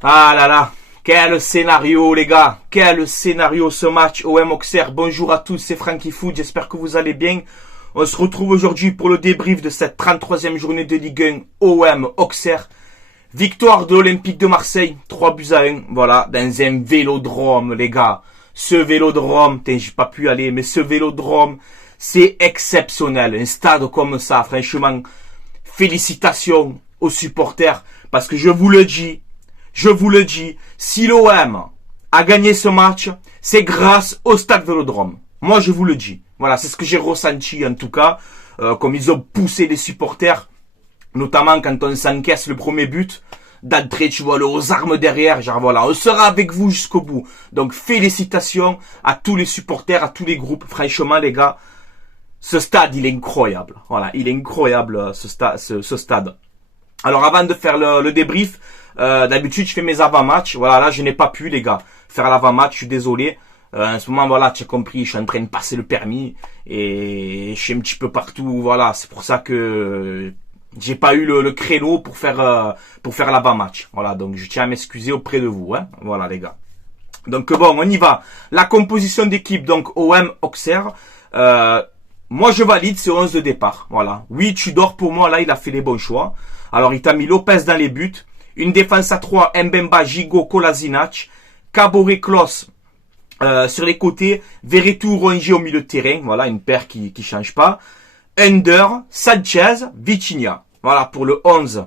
Ah là là, quel scénario les gars, quel scénario ce match OM Auxerre. Bonjour à tous, c'est Franky Foot, j'espère que vous allez bien. On se retrouve aujourd'hui pour le débrief de cette 33e journée de Ligue 1 OM Auxerre. Victoire de l'Olympique de Marseille, 3-1, voilà, dans un vélodrome les gars. Ce vélodrome, j'ai pas pu aller, mais ce vélodrome, c'est exceptionnel. Un stade comme ça, franchement, félicitations aux supporters, parce que je vous le dis, si l'OM a gagné ce match, c'est grâce au stade Vélodrome. Moi, je vous le dis. Voilà, c'est ce que j'ai ressenti en tout cas, comme ils ont poussé les supporters, notamment quand on s'encaisse le premier but. D'entrée, tu vois, aux armes derrière, genre voilà, on sera avec vous jusqu'au bout. Donc, félicitations à tous les supporters, à tous les groupes. Franchement, les gars, ce stade, il est incroyable. Voilà, il est incroyable, ce stade. Alors, avant de faire le débrief, d'habitude, je fais mes avant-matchs. Voilà, là, je n'ai pas pu, les gars, faire l'avant-match. Je suis désolé. En ce moment, voilà, tu as compris, je suis en train de passer le permis et je suis un petit peu partout. Voilà, c'est pour ça que j'ai pas eu le créneau pour faire l'avant-match. Voilà, donc je tiens à m'excuser auprès de vous. Hein. Voilà, les gars. Donc bon, on y va. La composition d'équipe, donc OM Auxerre. Moi, je valide ces 11 de départ. Voilà. Oui, Tudor, pour moi, là, il a fait les bons choix. Alors, il t'a mis Lopez dans les buts. Une défense à 3, Mbemba, Gigot, Kolasinac. Caboret, Klos sur les côtés. Veretout, Rongier au milieu de terrain. Voilà, une paire qui change pas. Under, Sanchez, Vitinha. Voilà, pour le 11.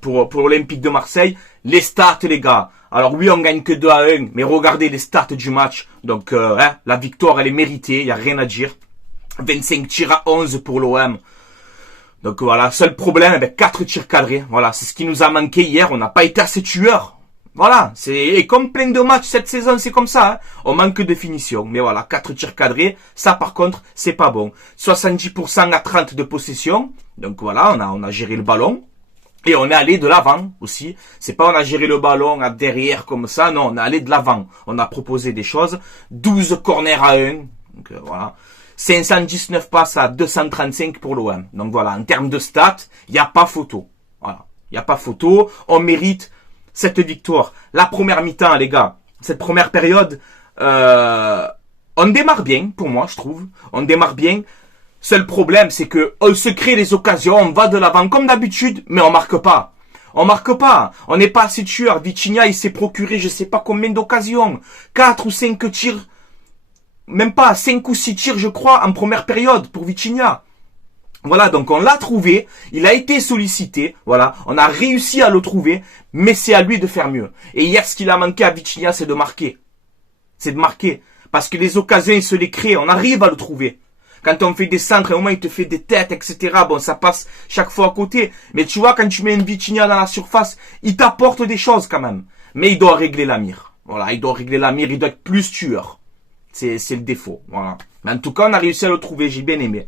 Pour l'Olympique de Marseille. Les stats, les gars. Alors oui, on gagne que 2-1. Mais regardez les stats du match. Donc, la victoire, elle est méritée. Il n'y a rien à dire. 25 tirs à 11 pour l'OM. Donc voilà, seul problème, 4 tirs cadrés. Voilà, c'est ce qui nous a manqué hier. On n'a pas été assez tueurs. Voilà, et comme plein de matchs cette saison, c'est comme ça. Hein. On manque de finition. Mais voilà, 4 tirs cadrés. Ça, par contre, c'est pas bon. 70% à 30 de possession. Donc voilà, on a géré le ballon. Et on est allé de l'avant aussi. C'est pas on a géré le ballon à derrière comme ça. Non, on est allé de l'avant. On a proposé des choses. 12 corners à 1. Donc voilà. 519 passes à 235 pour l'OM. Donc voilà, en termes de stats, il n'y a pas photo. Voilà, il n'y a pas photo. On mérite cette victoire. La première mi-temps, les gars, cette première période, on démarre bien, pour moi, je trouve. On démarre bien. Seul problème, c'est que on se crée les occasions, on va de l'avant comme d'habitude, mais on marque pas. On marque pas. On n'est pas assez tueur. Vitinha, il s'est procuré je sais pas combien d'occasions. 4 ou 5 tirs. Même pas 5 ou 6 tirs, je crois, en première période pour Vitinha. Voilà, donc on l'a trouvé, il a été sollicité, voilà, on a réussi à le trouver, mais c'est à lui de faire mieux. Et hier, ce qu'il a manqué à Vitinha, c'est de marquer. C'est de marquer. Parce que les occasions, il se les crée, on arrive à le trouver. Quand on fait des centres, au moins il te fait des têtes, etc. Bon, ça passe chaque fois à côté. Mais tu vois, quand tu mets une Vitinha dans la surface, il t'apporte des choses quand même. Mais il doit régler la mire. Voilà, il doit régler la mire, il doit être plus tueur. C'est le défaut, voilà. Mais en tout cas, on a réussi à le trouver, j'ai bien aimé.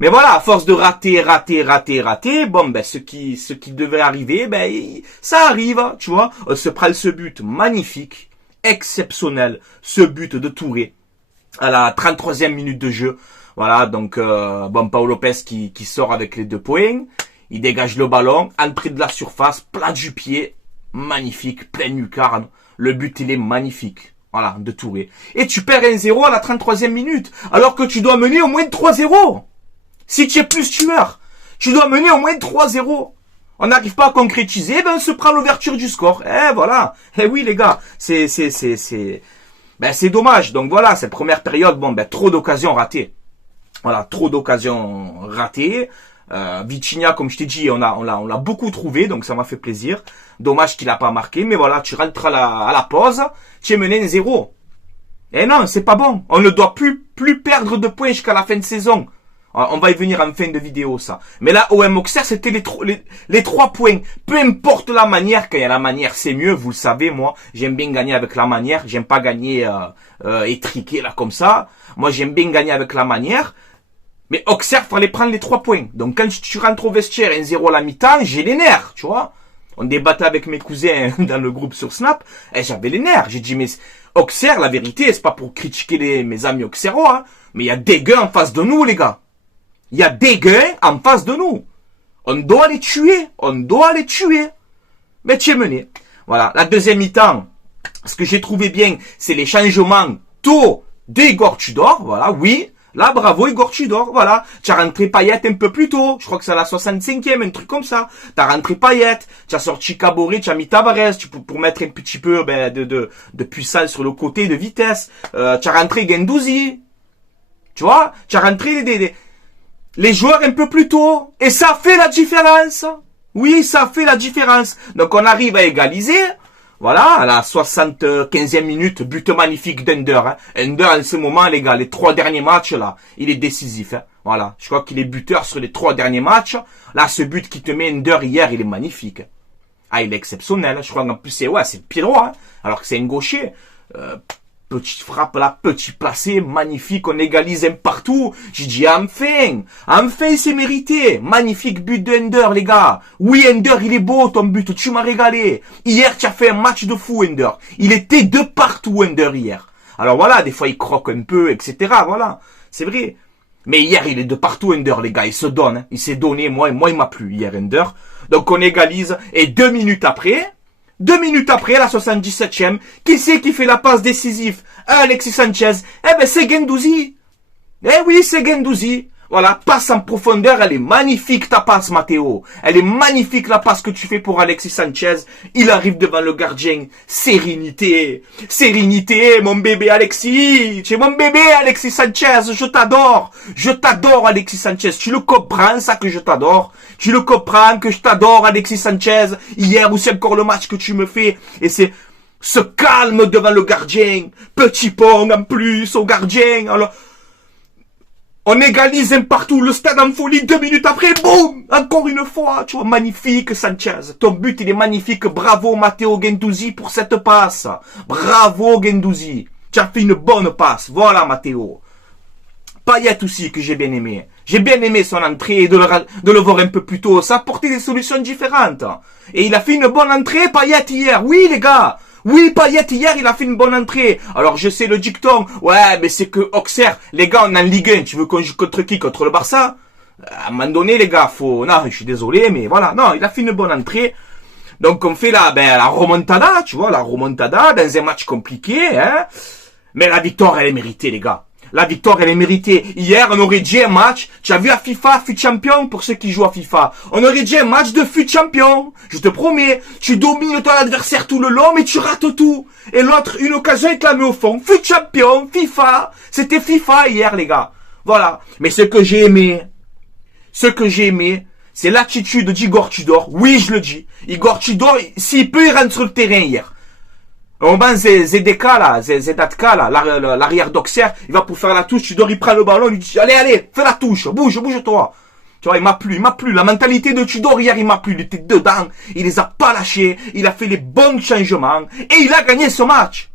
Mais voilà, à force de rater, bon, ce qui devait arriver, ça arrive, tu vois. On se prend ce but magnifique, exceptionnel, ce but de Touré, à la 33e minute de jeu. Voilà, donc, Paolo Lopez qui sort avec les 2 points. Il dégage le ballon, entrée de la surface, plat du pied, magnifique, pleine lucarne. Le but, il est magnifique. Voilà, de Touré. Et tu perds 1-0 à la 33e minute, alors que tu dois mener au moins 3-0. Si tu es plus tueur, tu dois mener au moins 3-0. On n'arrive pas à concrétiser, on se prend l'ouverture du score. Voilà. Oui, les gars, c'est dommage. Donc voilà, cette première période, trop d'occasions ratées. Voilà, trop d'occasions ratées. Vitinha, comme je t'ai dit, on l'a beaucoup trouvé, donc ça m'a fait plaisir. Dommage qu'il n'a pas marqué, mais voilà, tu rentres à la pause, tu es mené 1-0. Et non, c'est pas bon. On ne doit plus perdre de points jusqu'à la fin de saison. On va y venir en fin de vidéo, ça. Mais là, OM Auxerre, c'était les 3 points. Peu importe la manière, quand il y a la manière, c'est mieux, vous le savez, moi. J'aime bien gagner avec la manière. J'aime pas gagner étriqué, là, comme ça. Moi, j'aime bien gagner avec la manière. Mais Auxerre, fallait prendre les 3 points. Donc quand tu rentres au vestiaire 1-0 à la mi-temps, j'ai les nerfs, tu vois. On débattait avec mes cousins dans le groupe sur Snap, et j'avais les nerfs. J'ai dit, mais Auxerre, la vérité, c'est pas pour critiquer mes amis auxerrois, hein, mais il y a des gars en face de nous, les gars. Il y a des gars en face de nous. On doit les tuer. Mais tu es mené. Voilà. La deuxième mi-temps, ce que j'ai trouvé bien, c'est les changements tôt d'Igor Tudor. Voilà, oui. Là, bravo Igor Tudor, voilà. Tu as rentré Payet un peu plus tôt. Je crois que c'est à la 65e, un truc comme ça. Tu as rentré Payet, tu as sorti Caboret, tu as mis Tavares pour mettre un petit peu de puissance sur le côté, de vitesse. Tu as rentré Guendouzi. Tu vois, tu as rentré les joueurs un peu plus tôt. Et ça fait la différence. Oui, ça fait la différence. Donc on arrive à égaliser. Voilà, à la 75e minute, but magnifique d'Ender. Hein. Ender, en ce moment, les gars, les 3 derniers matchs, là, il est décisif. Hein. Voilà, je crois qu'il est buteur sur les 3 derniers matchs. Là, ce but qui te met Ender hier, il est magnifique. Ah, il est exceptionnel. Je crois qu'en plus, c'est le pied droit. Hein. Alors que c'est un gaucher. Petite frappe là, petit placé, magnifique, on égalise un partout. J'ai dit enfin c'est mérité. Magnifique but de Ender, les gars. Oui, Ender, il est beau ton but, tu m'as régalé. Hier, tu as fait un match de fou, Ender. Il était de partout, Ender, hier. Alors voilà, des fois il croque un peu, etc. Voilà, c'est vrai. Mais hier, il est de partout, Ender, les gars. Il se donne, hein. Il s'est donné, moi il m'a plu hier, Ender. Donc on égalise, et 2 minutes après, à la 77e, qui c'est qui fait la passe décisive à Alexis Sanchez? Eh ben, c'est Guendouzi. Eh oui, c'est Guendouzi. Voilà, passe en profondeur, elle est magnifique ta passe, Matteo. Elle est magnifique la passe que tu fais pour Alexis Sanchez. Il arrive devant le gardien. Sérénité. Sérénité, mon bébé Alexis. Tu es mon bébé Alexis Sanchez. Je t'adore. Je t'adore, Alexis Sanchez. Tu le comprends, ça, que je t'adore? Tu le comprends que je t'adore, Alexis Sanchez? Hier, ou c'est encore le match que tu me fais. Et c'est ce calme devant le gardien. Petit pont en plus au gardien. Alors, on égalise un partout, le stade en folie, 2 minutes après, boum, encore une fois, tu vois, magnifique Sanchez, ton but il est magnifique, bravo Matteo Guendouzi pour cette passe, bravo Guendouzi, tu as fait une bonne passe, voilà Matteo. Payet aussi que j'ai bien aimé son entrée et de le voir un peu plus tôt, ça a apporté des solutions différentes, et il a fait une bonne entrée Payet hier, oui les gars. Oui, Payet, hier, il a fait une bonne entrée. Alors, je sais le dicton. Ouais, mais c'est que Auxerre, les gars, on est en Ligue 1. Tu veux qu'on joue contre qui? Contre le Barça? À un moment donné, les gars, non, je suis désolé, mais voilà. Non, il a fait une bonne entrée. Donc, on fait la remontada, tu vois, la remontada dans un match compliqué, hein. Mais la victoire, elle est méritée, les gars. La victoire, elle est méritée. Hier, on aurait dit un match. Tu as vu à FIFA, fut champion pour ceux qui jouent à FIFA. On aurait dit un match de fut champion. Je te promets. Tu domines ton adversaire tout le long, mais tu rates tout. Et l'autre, une occasion, il te la met au fond. Fut champion, FIFA. C'était FIFA hier, les gars. Voilà. Mais ce que j'ai aimé, c'est l'attitude d'Igor Tudor. Oui, je le dis. Igor Tudor, s'il peut, il rentre sur le terrain hier. Au moment Zedeka là, Zedatka là, l'arrière d'Auxerre, il va pour faire la touche, Tudor il prend le ballon, il lui dit allez, fais la touche, bouge-toi. Tu vois, il m'a plu. La mentalité de Tudor hier, il m'a plu. Il était dedans, il les a pas lâchés, il a fait les bons changements et il a gagné ce match.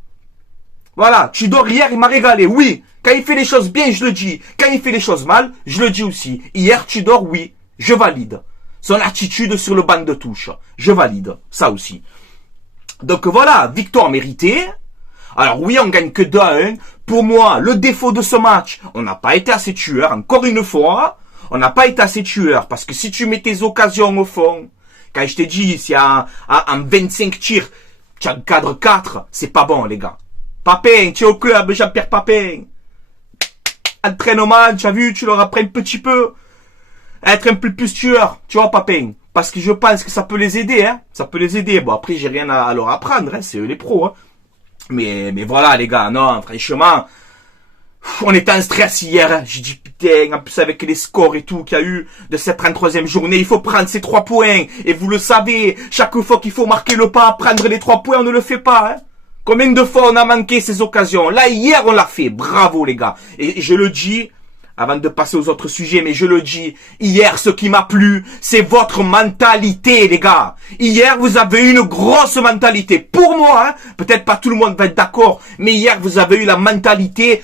Voilà, Tudor hier, il m'a régalé. Oui, quand il fait les choses bien, je le dis. Quand il fait les choses mal, je le dis aussi. Hier, Tudor, oui, je valide. Son attitude sur le banc de touche, je valide. Ça aussi. Donc voilà, victoire méritée. Alors oui, on gagne que 2-1. Pour moi, le défaut de ce match, on n'a pas été assez tueur. Encore une fois, on n'a pas été assez tueur. Parce que si tu mets tes occasions au fond, quand je t'ai dit, si en 25 tirs, tu as cadre 4, c'est pas bon, les gars. Papin, tu es au club, Jean-Pierre Papin. Entraînement, tu as vu, tu leur apprends un petit peu. Être un peu plus tueur, tu vois, Papin. Parce que je pense que ça peut les aider, hein. Ça peut les aider. Bon, après, j'ai rien à leur apprendre, hein. C'est eux les pros, hein. Mais voilà, les gars, non, franchement, on était en stress hier, hein. J'ai dit, putain, en plus avec les scores et tout qu'il y a eu de cette 33e journée, il faut prendre ces 3 points. Et vous le savez, chaque fois qu'il faut marquer le pas, prendre les 3 points, on ne le fait pas, hein. Combien de fois on a manqué ces occasions? Là, hier, on l'a fait. Bravo, les gars. Et je le dis, avant de passer aux autres sujets, mais je le dis, hier, ce qui m'a plu, c'est votre mentalité, les gars. Hier, vous avez eu une grosse mentalité. Pour moi, hein, peut-être pas tout le monde va être d'accord, mais hier, vous avez eu la mentalité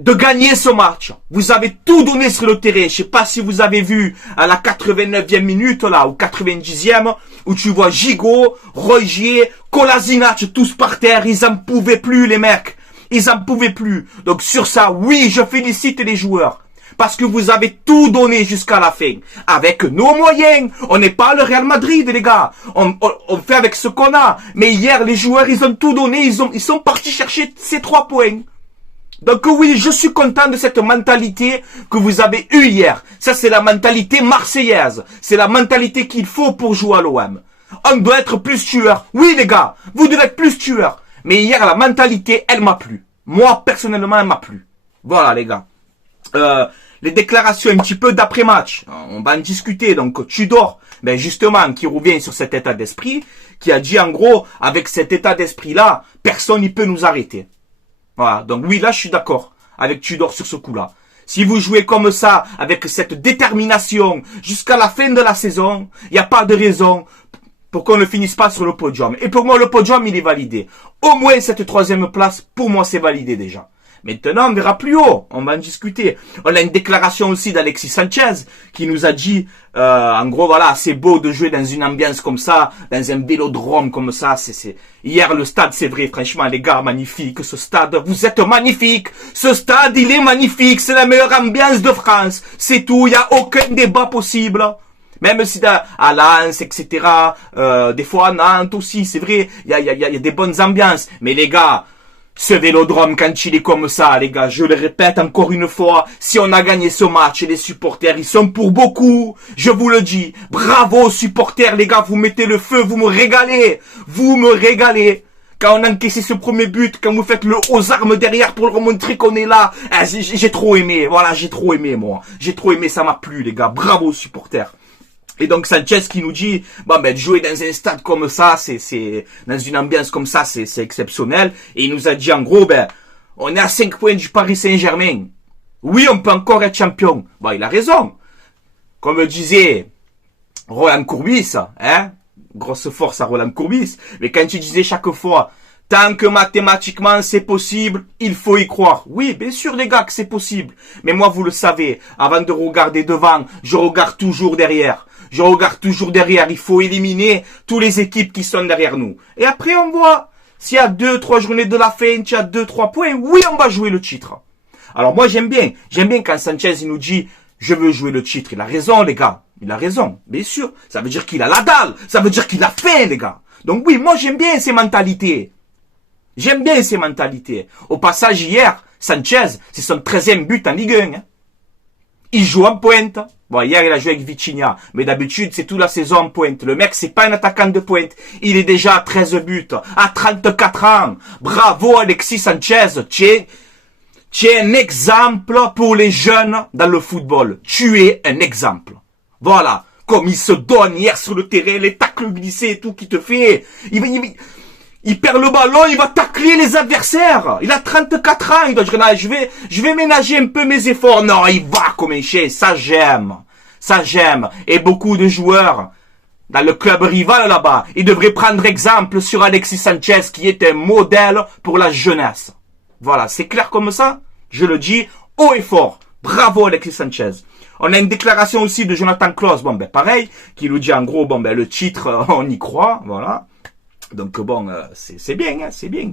de gagner ce match. Vous avez tout donné sur le terrain. Je sais pas si vous avez vu à la 89e minute, là, ou 90e, où tu vois Gigot, Rogier, Kolasinac, tous par terre. Ils en pouvaient plus, les mecs. Ils en pouvaient plus. Donc sur ça, oui, je félicite les joueurs. Parce que vous avez tout donné jusqu'à la fin. Avec nos moyens. On n'est pas le Real Madrid, les gars. On fait avec ce qu'on a. Mais hier, les joueurs, ils ont tout donné. Ils sont partis chercher ces 3 points. Donc oui, je suis content de cette mentalité que vous avez eue hier. Ça, c'est la mentalité marseillaise. C'est la mentalité qu'il faut pour jouer à l'OM. On doit être plus tueur. Oui, les gars, vous devez être plus tueur. Mais hier, la mentalité, elle m'a plu. Moi, personnellement, elle m'a plu. Voilà, les gars. Les déclarations un petit peu d'après-match, on va en discuter. Donc Tudor, ben justement, qui revient sur cet état d'esprit, qui a dit en gros, avec cet état d'esprit-là, personne n'y peut nous arrêter. Voilà, donc oui, là je suis d'accord avec Tudor sur ce coup-là. Si vous jouez comme ça, avec cette détermination, jusqu'à la fin de la saison, il n'y a pas de raison pour qu'on ne finisse pas sur le podium. Et pour moi, le podium, il est validé. Au moins cette 3e place, pour moi, c'est validé déjà. Maintenant, on verra plus haut. On va en discuter. On a une déclaration aussi d'Alexis Sanchez qui nous a dit, en gros, voilà, c'est beau de jouer dans une ambiance comme ça, dans un vélodrome comme ça. Hier, le stade, c'est vrai, franchement, les gars, magnifique. Ce stade, vous êtes magnifique. Ce stade, il est magnifique. C'est la meilleure ambiance de France. C'est tout. Il n'y a aucun débat possible. Même si à Lens, etc., des fois à Nantes aussi, c'est vrai, il y a des bonnes ambiances. Mais les gars, ce vélodrome, quand il est comme ça, les gars, je le répète encore une fois, si on a gagné ce match, les supporters, ils sont pour beaucoup. Je vous le dis. Bravo, supporters, les gars, vous mettez le feu, vous me régalez. Vous me régalez. Quand on a encaissé ce premier but, quand vous faites le aux armes derrière pour leur montrer qu'on est là. J'ai trop aimé. Voilà, j'ai trop aimé, moi. J'ai trop aimé, ça m'a plu, les gars. Bravo, supporters. Et donc Sanchez qui nous dit, bon ben jouer dans un stade comme ça, c'est dans une ambiance comme ça, c'est exceptionnel. Et il nous a dit en gros, ben on est à 5 points du Paris Saint-Germain. Oui, on peut encore être champion. Bon, il a raison. Comme disait Roland Courbis, hein, grosse force à Roland Courbis. Mais quand il disait chaque fois, tant que mathématiquement c'est possible, il faut y croire. Oui, bien sûr les gars que c'est possible. Mais moi vous le savez, avant de regarder devant, je regarde toujours derrière. Je regarde toujours derrière. Il faut éliminer toutes les équipes qui sont derrière nous. Et après on voit. S'il y a 2-3 journées de la fin, tu as 2-3 points, oui on va jouer le titre. Alors moi j'aime bien. J'aime bien quand Sanchez il nous dit, je veux jouer le titre. Il a raison les gars. Il a raison, bien sûr. Ça veut dire qu'il a la dalle. Ça veut dire qu'il a faim les gars. Donc oui, moi j'aime bien ces mentalités. J'aime bien ces mentalités. Au passage, hier, Sanchez, c'est son 13e but en Ligue 1. Hein. Il joue en pointe. Bon, hier, il a joué avec Vitinha. Mais d'habitude, c'est toute la saison en pointe. Le mec, c'est pas un attaquant de pointe. Il est déjà à 13 buts. À 34 ans. Bravo, Alexis Sanchez. Tu es un exemple pour les jeunes dans le football. Tu es un exemple. Voilà. Comme il se donne hier sur le terrain, les tacles glissés et tout qui te fait. Il perd le ballon, il va tacler les adversaires. Il a 34 ans, il doit dire, non, je vais ménager un peu mes efforts. Non, il va comme un chien, ça j'aime. Ça j'aime. Et beaucoup de joueurs, dans le club rival là-bas, ils devraient prendre exemple sur Alexis Sanchez, qui est un modèle pour la jeunesse. Voilà, c'est clair comme ça. Je le dis haut et fort. Bravo Alexis Sanchez. On a une déclaration aussi de Jonathan Klaus, bon ben pareil, qui nous dit en gros, bon ben le titre, on y croit, voilà. Donc bon, c'est bien, hein, c'est bien.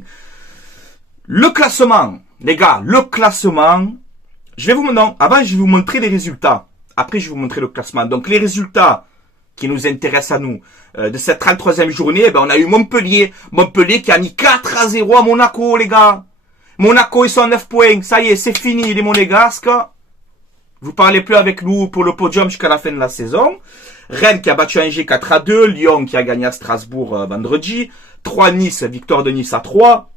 Le classement, les gars, le classement. Avant je vais vous montrer les résultats. Après je vais vous montrer le classement. Donc les résultats qui nous intéressent à nous de cette 33e journée, ben on a eu Montpellier. Montpellier qui a mis 4-0 à Monaco, les gars. Monaco ils sont à 9 points. Ça y est, c'est fini les Monégasques. Vous parlez plus avec nous pour le podium jusqu'à la fin de la saison. Rennes qui a battu Angers 4-2. Lyon qui a gagné à Strasbourg vendredi. 3 Nice, victoire de Nice à 3.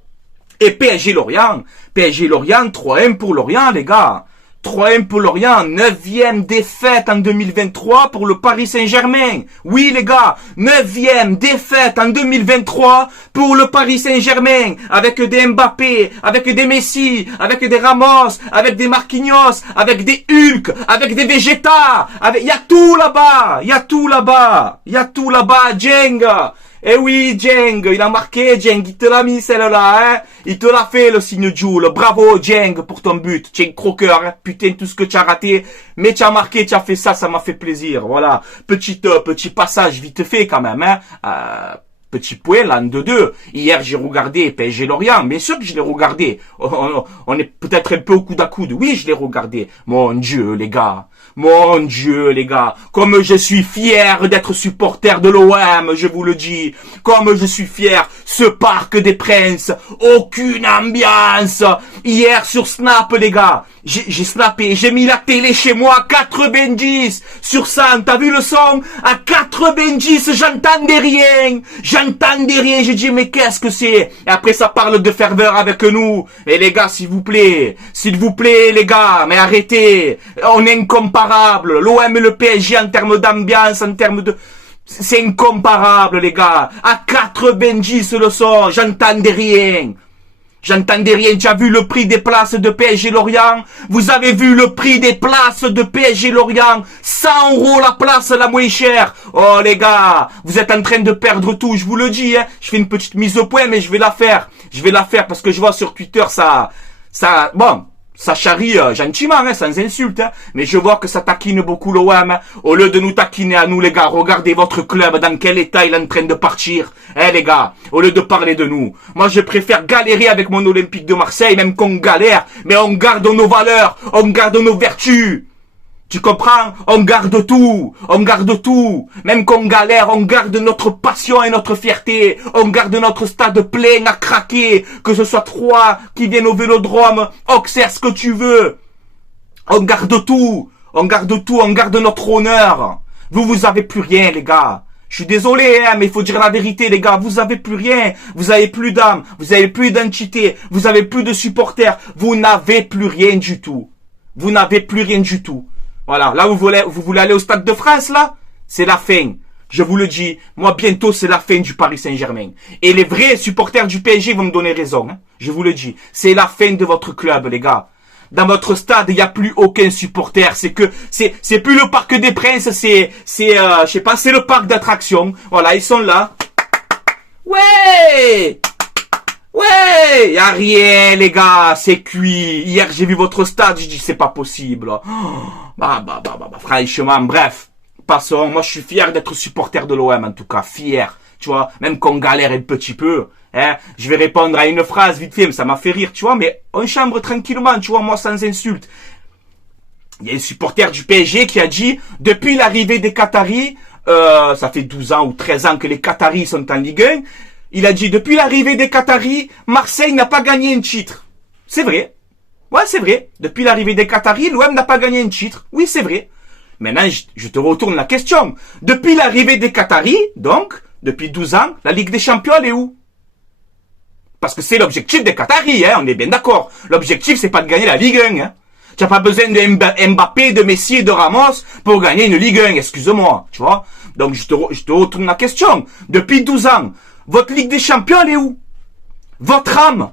Et PSG Lorient. PSG Lorient, 3-1 pour Lorient, les gars. 3-1 pour Lorient. 9e défaite en 2023 pour le Paris Saint-Germain. Oui, les gars. 9e défaite en 2023 pour le Paris Saint-Germain. Avec des Mbappé, avec des Messi, avec des Ramos, avec des Marquinhos, avec des Hulk, avec des Vegeta. Il y a tout là-bas. Il y a tout là-bas. Il y a tout là-bas, Djeng. Eh oui, Djeng, il a marqué, Djeng, il te l'a mis celle-là, hein. Il te l'a fait, le signe Joule. Bravo, Djeng, pour ton but. Tu es un croqueur, hein. Putain, tout ce que tu as raté. Mais tu as marqué, tu as fait ça, ça m'a fait plaisir. Voilà. Petit passage vite fait, quand même, hein. Petit point, là, en 2-2. Hier, j'ai regardé PSG Lorient. Bien sûr que je l'ai regardé. On est peut-être un peu au coude à coude. Oui, je l'ai regardé. Mon Dieu, les gars. Mon Dieu, les gars. Comme je suis fier d'être supporter de l'OM, je vous le dis. Comme je suis fier. Ce Parc des Princes. Aucune ambiance. Hier, sur Snap, les gars. J'ai snappé, j'ai mis la télé chez moi à 90 sur 100, t'as vu le son? À 90, j'entendais rien, j'ai dit mais qu'est-ce que c'est? Et après ça parle de ferveur avec nous. Et les gars, s'il vous plaît, les gars, mais arrêtez, on est incomparable, l'OM et le PSG en termes d'ambiance, en termes de... C'est incomparable les gars, à 90 le son, j'entendais rien. J'entendais rien, tu as vu le prix des places de PSG Lorient? Vous avez vu le prix des places de PSG Lorient? 100 € la place la moins chère. Oh les gars, vous êtes en train de perdre tout, je vous le dis, hein. Je fais une petite mise au point, mais je vais la faire. Je vais la faire parce que je vois sur Twitter bon, ça charrie gentiment, hein, sans insulte, hein, mais je vois que ça taquine beaucoup l'OM. Hein. Au lieu de nous taquiner à nous, les gars, regardez votre club, dans quel état il est en train de partir. Eh les gars, au lieu de parler de nous, moi je préfère galérer avec mon Olympique de Marseille, même qu'on galère, mais on garde nos valeurs, on garde nos vertus. Tu comprends? On garde tout. Même qu'on galère, on garde notre passion et notre fierté. On garde notre stade plein à craquer. Que ce soit Troyes qui viennent au Vélodrome, Auxerre, ce que tu veux. On garde tout. On garde notre honneur. Vous avez plus rien, les gars. Je suis désolé, hein, mais il faut dire la vérité, les gars. Vous avez plus rien. Vous avez plus d'âme. Vous avez plus d'identité. Vous avez plus de supporters. Vous n'avez plus rien du tout. Voilà, là vous voulez aller au Stade de France, là, c'est la fin. Je vous le dis, moi bientôt c'est la fin du Paris Saint-Germain. Et les vrais supporters du PSG vont me donner raison, hein. Je vous le dis, c'est la fin de votre club, les gars. Dans votre stade, il n'y a plus aucun supporter. C'est plus le Parc des Princes, je sais pas, c'est le parc d'attractions. Voilà, ils sont là. Ouais! Ouais, y a rien, les gars, c'est cuit. Hier, j'ai vu votre stade, je dis, c'est pas possible. Franchement, bref. Passons. Moi, je suis fier d'être supporter de l'OM, en tout cas. Fier. Tu vois, même qu'on galère un petit peu. Hein, je vais répondre à une phrase vite fait, mais ça m'a fait rire, tu vois, mais on chambre tranquillement, tu vois, moi, sans insulte. Il y a un supporter du PSG qui a dit, depuis l'arrivée des Qataris, ça fait 12 ans ou 13 ans que les Qataris sont en Ligue 1, il a dit, depuis l'arrivée des Qataris, Marseille n'a pas gagné un titre. C'est vrai. Ouais, c'est vrai. Depuis l'arrivée des Qataris, l'OM n'a pas gagné un titre. Oui, c'est vrai. Maintenant, je te retourne la question. Depuis l'arrivée des Qataris, donc, depuis 12 ans, la Ligue des Champions, elle est où? Parce que c'est l'objectif des Qataris, hein, on est bien d'accord. L'objectif, c'est pas de gagner la Ligue 1, hein. Tu n'as pas besoin de Mbappé, de Messi et de Ramos pour gagner une Ligue 1, excuse-moi, tu vois. Donc, je te retourne la question. Depuis 12 ans, votre Ligue des Champions, elle est où? Votre âme,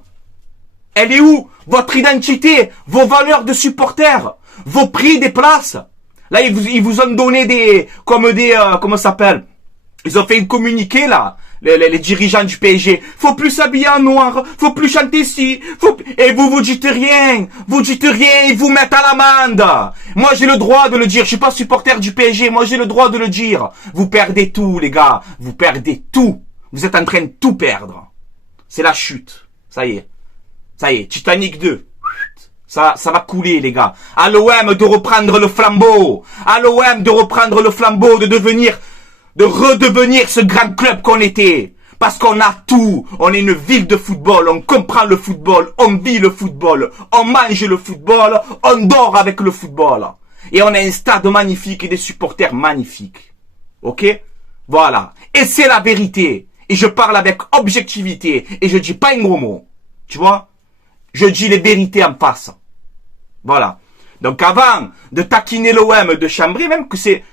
elle est où? Votre identité, vos valeurs de supporters, vos prix des places. Là, ils vous ont donné comment ça s'appelle? Ils ont fait un communiqué, là. Les dirigeants du PSG. Faut plus s'habiller en noir. Faut plus chanter ci. Et vous dites rien. Vous dites rien, ils vous mettent à l'amende. Moi, j'ai le droit de le dire. Je suis pas supporter du PSG. Moi, j'ai le droit de le dire. Vous perdez tout, les gars. Vous perdez tout. Vous êtes en train de tout perdre. C'est la chute. Ça y est. Titanic 2. Ça va couler, les gars. À l'OM de reprendre le flambeau. À l'OM de reprendre le flambeau, de redevenir ce grand club qu'on était. Parce qu'on a tout. On est une ville de football. On comprend le football. On vit le football. On mange le football. On dort avec le football. Et on a un stade magnifique et des supporters magnifiques. Ok? Voilà. Et c'est la vérité. Et je parle avec objectivité. Et je dis pas un gros mot. Tu vois? Je dis les vérités en face. Voilà. Donc avant de taquiner l'OM, de chambrer, même que c'est...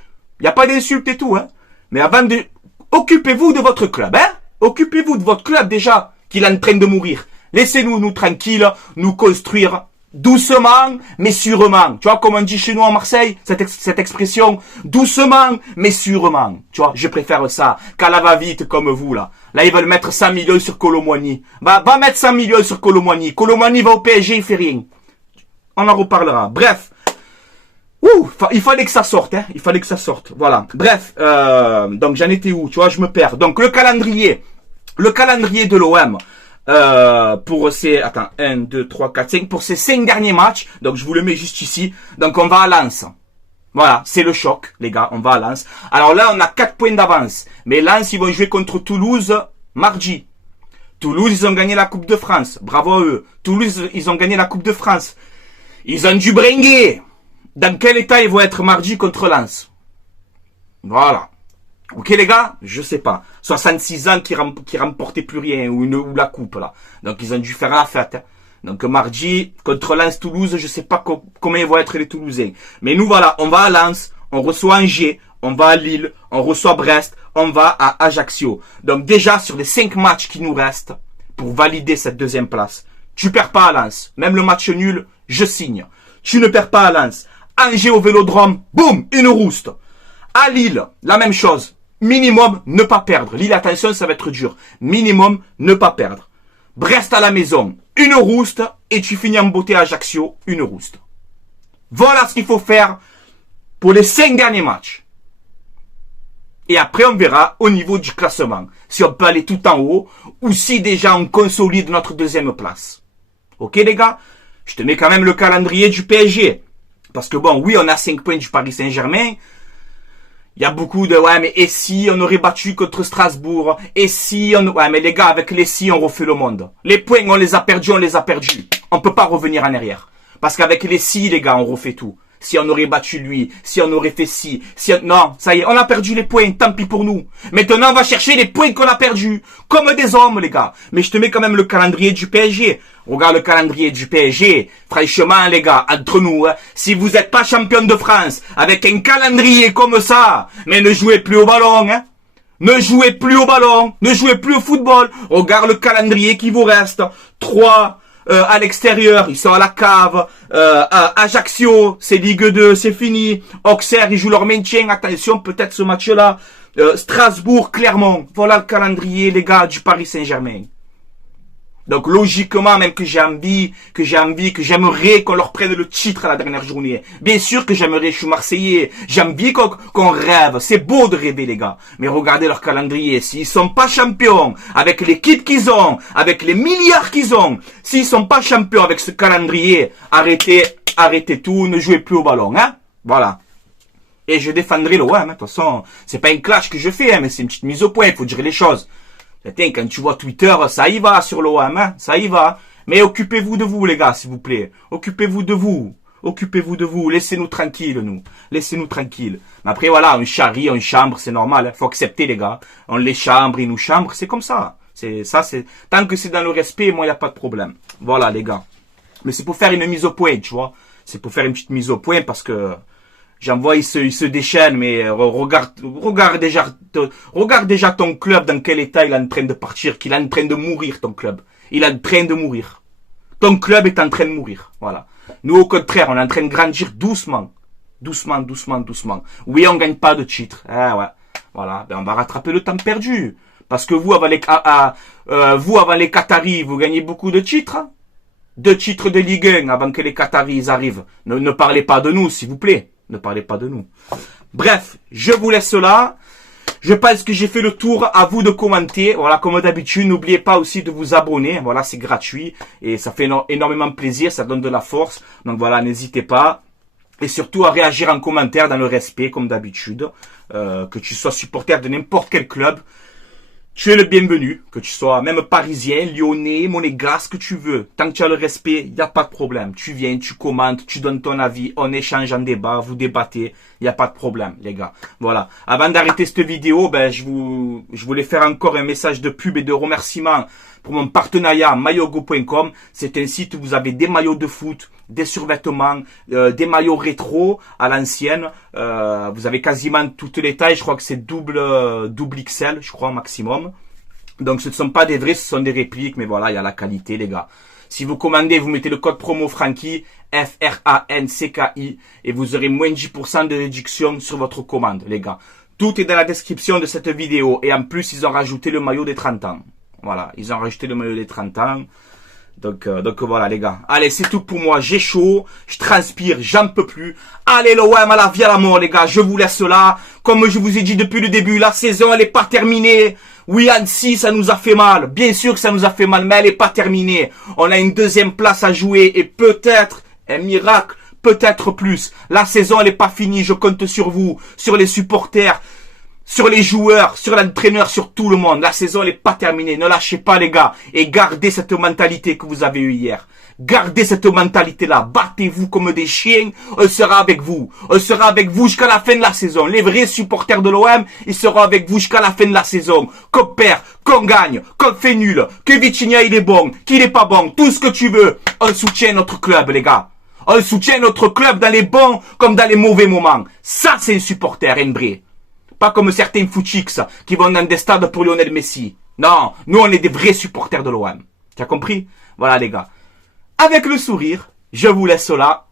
Il n'y a pas d'insulte et tout, hein. Mais avant de... Occupez-vous de votre club, hein. Occupez-vous de votre club déjà, qu'il est en train de mourir. Laissez-nous, nous, tranquilles, nous construire doucement, mais sûrement. Tu vois, comme on dit chez nous en Marseille, cette expression, doucement, mais sûrement. Tu vois, je préfère ça, qu'à la va-vite comme vous, là. Là, ils veulent mettre 100 millions sur Kolo Muani. Va mettre 100 millions sur Kolo Muani. Kolo Muani va au PSG, il fait rien. On en reparlera. Bref. Il fallait que ça sorte, hein. Voilà. Bref, donc j'en étais où? Tu vois, je me perds. Donc le calendrier. Le calendrier de l'OM pour ces... Attends, 1, 2, 3, 4, 5. Pour ces 5 derniers matchs. Donc, je vous le mets juste ici. Donc, on va à Lens. Voilà, c'est le choc, les gars. On va à Lens. Alors là, on a 4 points d'avance. Mais Lens, ils vont jouer contre Toulouse mardi. Toulouse, ils ont gagné la Coupe de France. Bravo à eux. Toulouse, ils ont gagné la Coupe de France. Ils ont dû bringuer. Dans quel état ils vont être mardi contre Lens? Voilà. Ok les gars, je sais pas. 66 ans qui remportaient plus rien ou la coupe là. Donc ils ont dû faire la fête. Hein. Donc mardi contre Lens Toulouse, je sais pas comment ils vont être les Toulousains. Mais nous voilà, on va à Lens, on reçoit Angers, on va à Lille, on reçoit Brest, on va à Ajaccio. Donc déjà sur les 5 matchs qui nous restent pour valider cette deuxième place, tu perds pas à Lens. Même le match nul, je signe. Tu ne perds pas à Lens. Angers au Vélodrome, boum, une rouste. À Lille, la même chose. Minimum, ne pas perdre. Lille, attention, ça va être dur. Minimum, ne pas perdre. Brest à la maison, une rouste. Et tu finis en beauté à Ajaccio, une rouste. Voilà ce qu'il faut faire pour les 5 derniers matchs. Et après, on verra au niveau du classement. Si on peut aller tout en haut. Ou si déjà on consolide notre deuxième place. Ok les gars? Je te mets quand même le calendrier du PSG. Parce que bon, oui, on a 5 points du Paris Saint-Germain. Il y a beaucoup de, ouais, mais et si on aurait battu contre Strasbourg? Et si on, ouais, mais les gars, avec les si, on refait le monde. Les points, on les a perdus, on les a perdus. On peut pas revenir en arrière. Parce qu'avec les si, les gars, on refait tout. Si on aurait battu lui, si on aurait fait si, non, ça y est, on a perdu les points, tant pis pour nous. Maintenant, on va chercher les points qu'on a perdus. Comme des hommes, les gars. Mais je te mets quand même le calendrier du PSG. Regarde le calendrier du PSG. Franchement, les gars, entre nous, hein, si vous n'êtes pas champion de France, avec un calendrier comme ça, mais ne jouez plus au ballon, hein. Ne jouez plus au ballon, ne jouez plus au football. Regarde le calendrier qui vous reste. 3 à l'extérieur, ils sont à la cave. Ajaccio, c'est Ligue 2, c'est fini. Auxerre, ils jouent leur maintien. Attention, peut-être ce match-là. Strasbourg, Clermont. Voilà le calendrier, les gars, du Paris Saint-Germain. Donc logiquement, même que j'aimerais qu'on leur prenne le titre à la dernière journée. Bien sûr que j'aimerais, je suis Marseillais. J'aime bien qu'on rêve. C'est beau de rêver, les gars. Mais regardez leur calendrier. S'ils sont pas champions, avec l'équipe qu'ils ont, avec les milliards qu'ils ont, s'ils sont pas champions avec ce calendrier, arrêtez tout, ne jouez plus au ballon, hein. Voilà. Et je défendrai l'OM, hein. De toute façon, c'est pas un clash que je fais, hein, mais c'est une petite mise au point, il faut dire les choses. Quand tu vois Twitter, ça y va sur l'OM, hein, ça y va. Mais occupez-vous de vous, les gars, s'il vous plaît. Occupez-vous de vous. Occupez-vous de vous. Laissez-nous tranquilles, nous. Laissez-nous tranquilles. Mais après, voilà, on charrie, on chambre, c'est normal. Hein. Faut accepter, les gars. On les chambre, ils nous chambrent, c'est comme ça. Tant que c'est dans le respect, moi, il n'y a pas de problème. Voilà, les gars. Mais c'est pour faire une mise au point, tu vois. C'est pour faire une petite mise au point parce que... J'en vois, il se déchaîne, mais regarde déjà ton club dans quel état il est en train de partir, qu'il est en train de mourir, ton club. Il est en train de mourir. Ton club est en train de mourir. Voilà. Nous, au contraire, on est en train de grandir doucement. Doucement, doucement, doucement. Oui, on gagne pas de titre. Ah ouais. Voilà. Ben, on va rattraper le temps perdu. Parce que vous, avant les Qataris, vous gagnez beaucoup de titres. 2 titres de Ligue 1 avant que les Qataris arrivent. Ne parlez pas de nous, s'il vous plaît. Ne parlez pas de nous. Bref, je vous laisse là. Je pense que j'ai fait le tour. À vous de commenter. Voilà, comme d'habitude, n'oubliez pas aussi de vous abonner. Voilà, c'est gratuit. Et ça fait énormément plaisir. Ça donne de la force. Donc voilà, n'hésitez pas. Et surtout à réagir en commentaire dans le respect, comme d'habitude. Que tu sois supporter de n'importe quel club. Tu es le bienvenu, que tu sois même parisien, lyonnais, monégasque, ce que tu veux. Tant que tu as le respect, il n'y a pas de problème. Tu viens, tu commentes, tu donnes ton avis, on échange en débat, vous débattez, il n'y a pas de problème, les gars. Voilà. Avant d'arrêter cette vidéo, ben, je voulais faire encore un message de pub et de remerciement pour mon partenariat maillogo.com. C'est un site où vous avez des maillots de foot, des survêtements, des maillots rétro à l'ancienne. Vous avez quasiment toutes les tailles. Je crois que c'est double XL, je crois, maximum. Donc ce ne sont pas des vrais, ce sont des répliques. Mais voilà, il y a la qualité, les gars. Si vous commandez, vous mettez le code promo Francky, F-R-A-N-C-K-I, et vous aurez moins de 10% de réduction sur votre commande, les gars. Tout est dans la description de cette vidéo. Et en plus, ils ont rajouté le maillot des 30 ans. Voilà, ils ont rajouté le maillot des 30 ans. Donc voilà les gars. Allez, c'est tout pour moi. J'ai chaud, je transpire, j'en peux plus. Allez l'OM à la vie à la mort les gars. Je vous laisse là. Comme je vous ai dit depuis le début, la saison elle est pas terminée. Oui, Annecy, ça nous a fait mal. Bien sûr que ça nous a fait mal, mais elle est pas terminée. On a une deuxième place à jouer et peut-être un miracle, peut-être plus. La saison elle est pas finie. Je compte sur vous, sur les supporters, sur les joueurs, sur l'entraîneur, sur tout le monde. La saison n'est pas terminée. Ne lâchez pas les gars. Et gardez cette mentalité que vous avez eue hier. Gardez cette mentalité-là. Battez-vous comme des chiens. On sera avec vous. On sera avec vous jusqu'à la fin de la saison. Les vrais supporters de l'OM, ils seront avec vous jusqu'à la fin de la saison. Qu'on perd, qu'on gagne, qu'on fait nul, que Vitinha il est bon, qu'il est pas bon. Tout ce que tu veux. On soutient notre club les gars. On soutient notre club dans les bons comme dans les mauvais moments. Ça c'est un supporter, Henry. Pas comme certains footix qui vont dans des stades pour Lionel Messi. Non, nous on est des vrais supporters de l'OM. Tu as compris? Voilà les gars. Avec le sourire, je vous laisse là.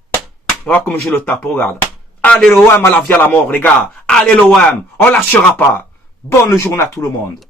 Voilà comme je le tape, regarde. Allez l'OM à la vie à la mort les gars. Allez l'OM, on lâchera pas. Bonne journée à tout le monde.